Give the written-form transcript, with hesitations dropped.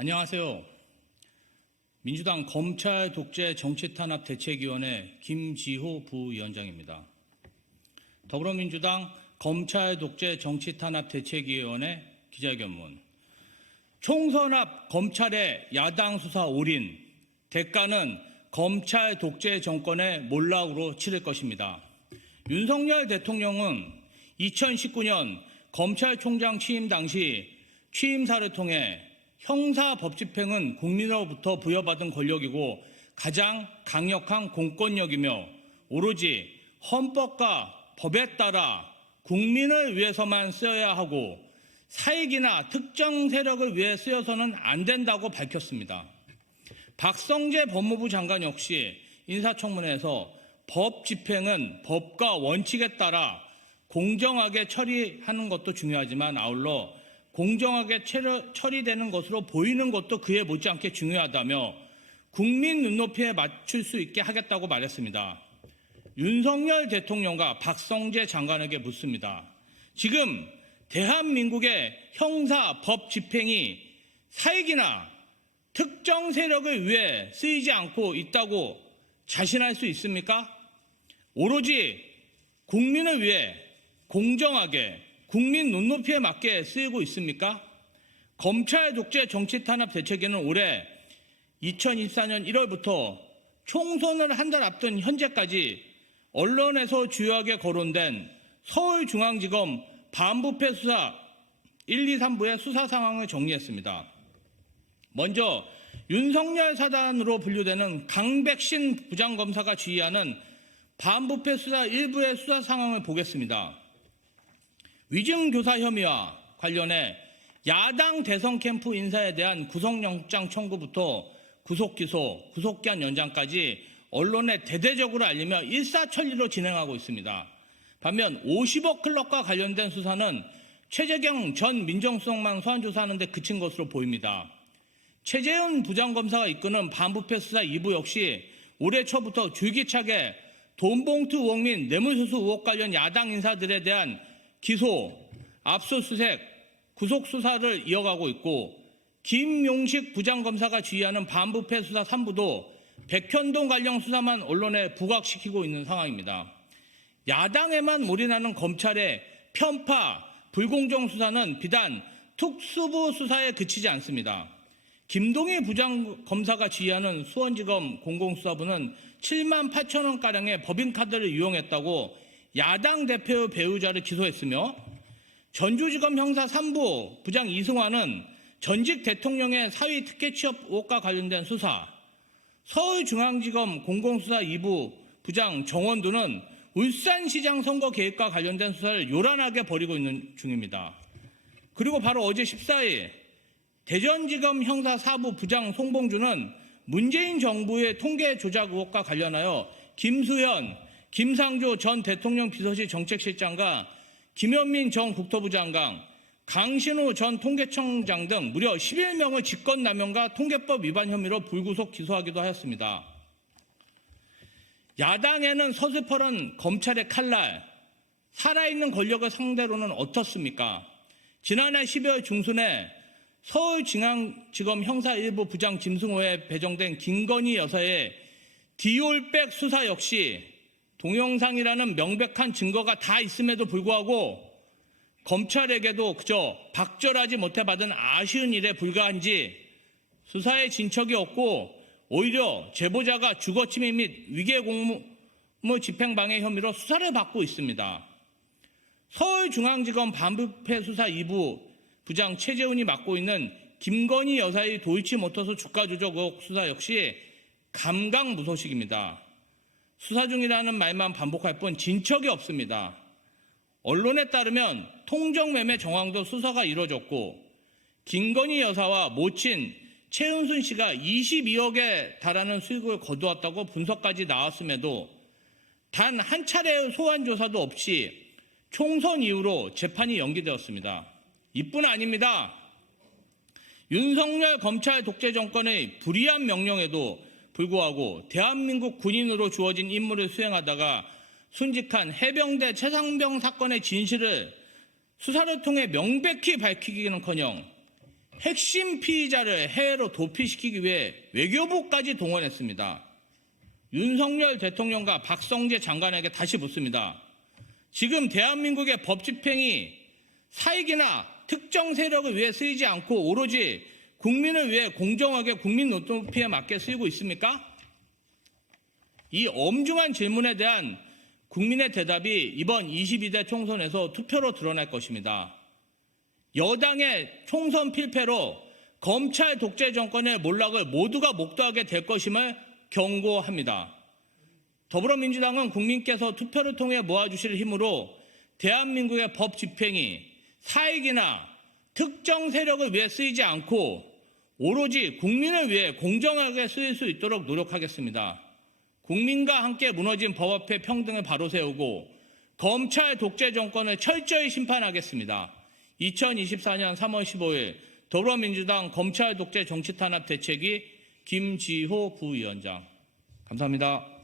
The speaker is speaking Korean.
안녕하세요. 민주당 검찰 독재 정치탄압 대책위원회 김지호 부위원장입니다. 더불어민주당 검찰 독재 정치탄압 대책위원회 기자회견문. 총선 앞 검찰의 야당 수사 올인, 대가는 검찰 독재 정권의 몰락으로 치를 것입니다. 윤석열 대통령은 2019년 검찰총장 취임 당시 취임사를 통해 형사 법 집행은 국민으로부터 부여받은 권력이고 가장 강력한 공권력이며 오로지 헌법과 법에 따라 국민을 위해서만 쓰여야 하고 사익이나 특정 세력을 위해 쓰여서는 안 된다고 밝혔습니다. 박성재 법무부 장관 역시 인사청문회에서 법 집행은 법과 원칙에 따라 공정하게 처리하는 것도 중요하지만 아울러 공정하게 처리되는 것으로 보이는 것도 그에 못지않게 중요하다며 국민 눈높이에 맞출 수 있게 하겠다고 말했습니다. 윤석열 대통령과 박성재 장관에게 묻습니다. 지금 대한민국의 형사 법 집행이 사익이나 특정 세력을 위해 쓰이지 않고 있다고 자신할 수 있습니까? 오로지 국민을 위해 공정하게 국민 눈높이에 맞게 쓰이고 있습니까? 검찰 독재 정치 탄압 대책위는 올해 2024년 1월부터 총선을 한 달 앞둔 현재까지 언론에서 주요하게 거론된 서울중앙지검 반부패 수사 1, 2, 3부의 수사 상황을 정리했습니다. 먼저 윤석열 사단으로 분류되는 강백신 부장검사가 지휘하는 반부패 수사 1부의 수사 상황을 보겠습니다. 위증교사 혐의와 관련해 야당 대선 캠프 인사에 대한 구속영장 청구부터 구속기소, 구속기한 연장까지 언론에 대대적으로 알리며 일사천리로 진행하고 있습니다. 반면 50억 클럽과 관련된 수사는 최재경 전 민정수석만 소환조사하는 데 그친 것으로 보입니다. 최재훈 부장검사가 이끄는 반부패 수사 2부 역시 올해 초부터 줄기차게 돈봉투 의혹 및 뇌물수수 의혹 관련 야당 인사들에 대한 기소, 압수수색, 구속수사를 이어가고 있고 김용식 부장검사가 지휘하는 반부패 수사 3부도 백현동 관련 수사만 언론에 부각시키고 있는 상황입니다. 야당에만 올인하는 검찰의 편파, 불공정 수사는 비단 특수부 수사에 그치지 않습니다. 김동희 부장검사가 지휘하는 수원지검 공공수사부는 7만 8천 원가량의 법인카드를 이용했다고 야당 대표의 배우자를 기소했으며 전주지검 형사 3부 부장 이승환은 전직 대통령의 사위 특혜 취업 의혹과 관련된 수사, 서울중앙지검 공공수사 2부 부장 정원두는 울산시장 선거 계획과 관련된 수사를 요란하게 벌이고 있는 중입니다. 그리고 바로 어제 14일 대전지검 형사 4부 부장 송봉주는 문재인 정부의 통계 조작 의혹과 관련하여 김수현, 김상조 전 대통령 비서실 정책실장과 김현민 전 국토부 장관, 강신우 전 통계청장 등 무려 11명을 직권남용과 통계법 위반 혐의로 불구속 기소하기도 하였습니다. 야당에는 서슬퍼런 검찰의 칼날, 살아있는 권력을 상대로는 어떻습니까? 지난해 12월 중순에 서울중앙지검 형사 1부 부장 김승호에 배정된 김건희 여사의 디올백 수사 역시 동영상이라는 명백한 증거가 다 있음에도 불구하고 검찰에게도 그저 박절하지 못해 받은 아쉬운 일에 불과한지 수사에 진척이 없고 오히려 제보자가 주거침해 및 위계공무 집행방해 혐의로 수사를 받고 있습니다. 서울중앙지검 반부패 수사 2부 부장 최재훈이 맡고 있는 김건희 여사의 도이치모터스 주가 조작 의혹 수사 역시 감각무소식입니다. 수사 중이라는 말만 반복할 뿐 진척이 없습니다. 언론에 따르면 통정매매 정황도 수사가 이루어졌고 김건희 여사와 모친 최은순 씨가 22억에 달하는 수익을 거두었다고 분석까지 나왔음에도 단 한 차례의 소환 조사도 없이 총선 이후로 재판이 연기되었습니다. 이뿐 아닙니다. 윤석열 검찰 독재 정권의 불이한 명령에도 불구하고 대한민국 군인으로 주어진 임무를 수행하다가 순직한 해병대 최상병 사건의 진실을 수사를 통해 명백히 밝히기는커녕 핵심 피의자를 해외로 도피시키기 위해 외교부까지 동원했습니다. 윤석열 대통령과 박성재 장관에게 다시 묻습니다. 지금 대한민국의 법 집행이 사익이나 특정 세력을 위해 쓰이지 않고 오로지 국민을 위해 공정하게 국민 눈높이에 맞게 쓰이고 있습니까? 이 엄중한 질문에 대한 국민의 대답이 이번 22대 총선에서 투표로 드러날 것입니다. 여당의 총선 필패로 검찰 독재 정권의 몰락을 모두가 목도하게 될 것임을 경고합니다. 더불어민주당은 국민께서 투표를 통해 모아주실 힘으로 대한민국의 법 집행이 사익이나 특정 세력을 위해 쓰이지 않고 오로지 국민을 위해 공정하게 쓰일 수 있도록 노력하겠습니다. 국민과 함께 무너진 법 앞에 평등을 바로 세우고 검찰 독재 정권을 철저히 심판하겠습니다. 2024년 3월 15일 더불어민주당 검찰 독재 정치 탄압 대책위 김지호 부위원장. 감사합니다.